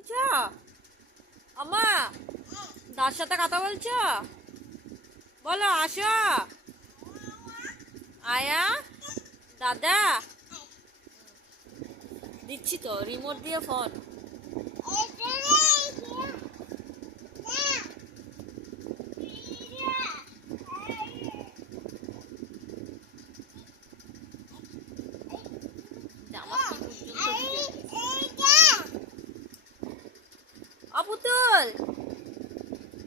বলছো? আম্মা, দাদার সাথে কথা বলছো? বলো আসো। আয়া, দাদা দিচ্ছি তো, রিমোট দিয়ে ফোন। জামা কি পর্যন্ত অপুতুল,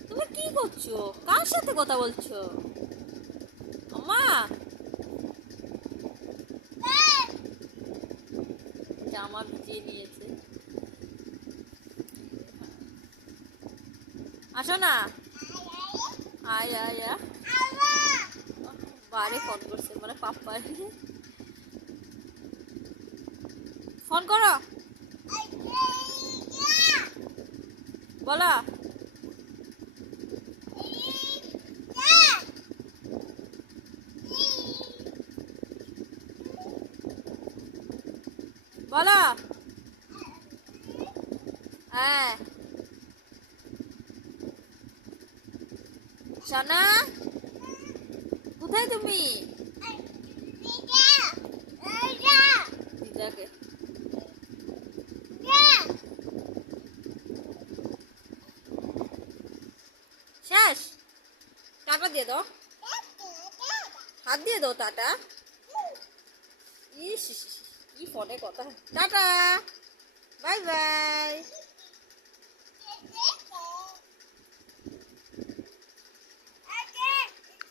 তুমি কি করছো? কার সাথে কথা বলছো? আম্মা, জামা ভিজিয়ে নিয়েছে। আসো না। আয় আয় আয়। বারে ফোন করছে, মানে পাপ্পা ফোন করো। বলো। বলো। হ্যাঁ সোনা, কোথায় তুমি? দিদাকে শেষ। টাটা দিয়ে দাও, হাত দিয়ে দাও টাটা। ইস, কি ফোনে কথা। Tata, bye bye.